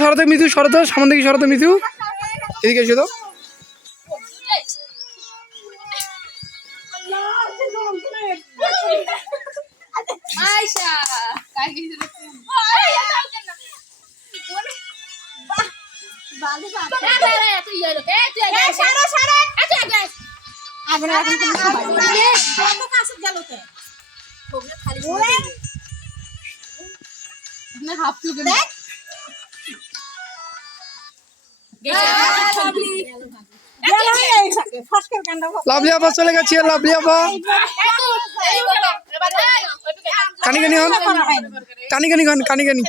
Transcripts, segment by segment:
শরতে মিথু শরত সামনে থেকে শরত মিথু এদিকে এসে তো লাভলি আপা চলে গেছি লাভলি আপা কানি কানি হন কানি কানি হন কানি কানি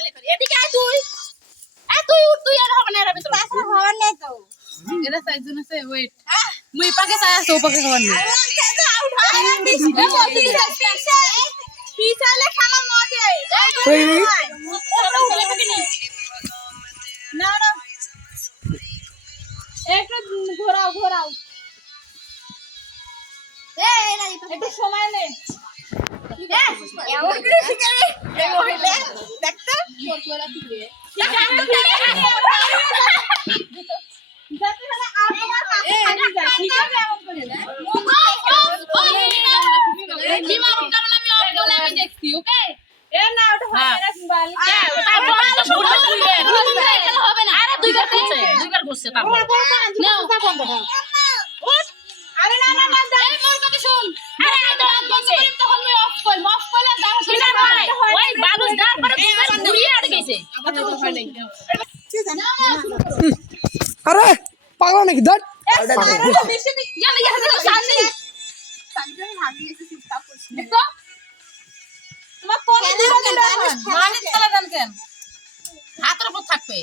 ঘোরাও ঘোরাও একটু সময় নে আরে পাগল নাকি ধর হাতের উপর থাকবে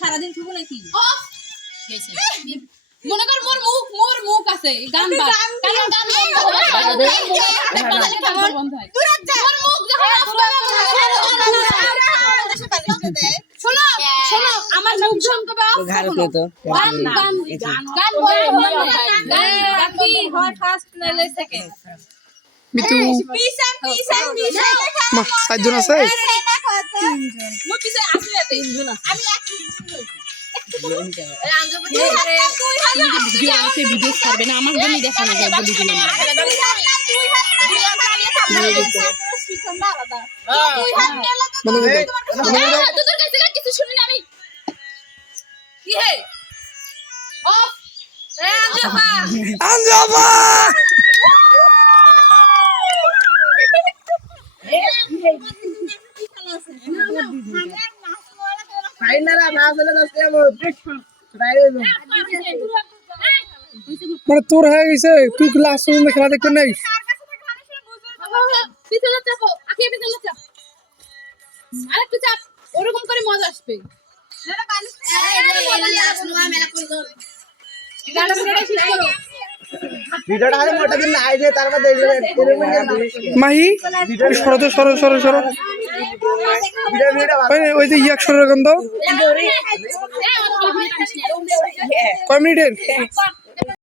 সারাদিন থাকবো নাকি মনে কর মোর মুখ আছে গান বন্ধ হয় শোনো শোনো আমার মুখ শুনতে পাও গান হয় ফার্স্ট নাইলে সেকেন্ড মিতু মা সাতজন আছে মু পিছে আসলে তিনজন আছে আমি ভিডিও ছাড়বে না আমার জন্য দেখানো যায় বলি দিলাম কিছু শুনি আমি কি হে অফ আঞ্জাবা মানে তোর হয়ে গেছে তুই ক্লাস রুমে খেলা দেখতে নেই পিছনে চাপো আগে পিছনে চাপ আরেকটু চাপ ওরকম করে মজা আসবে মাহি সরো তো সরো সরো সরো ওই যে ইয়াক সরো গন্ধ কয় মিনিটের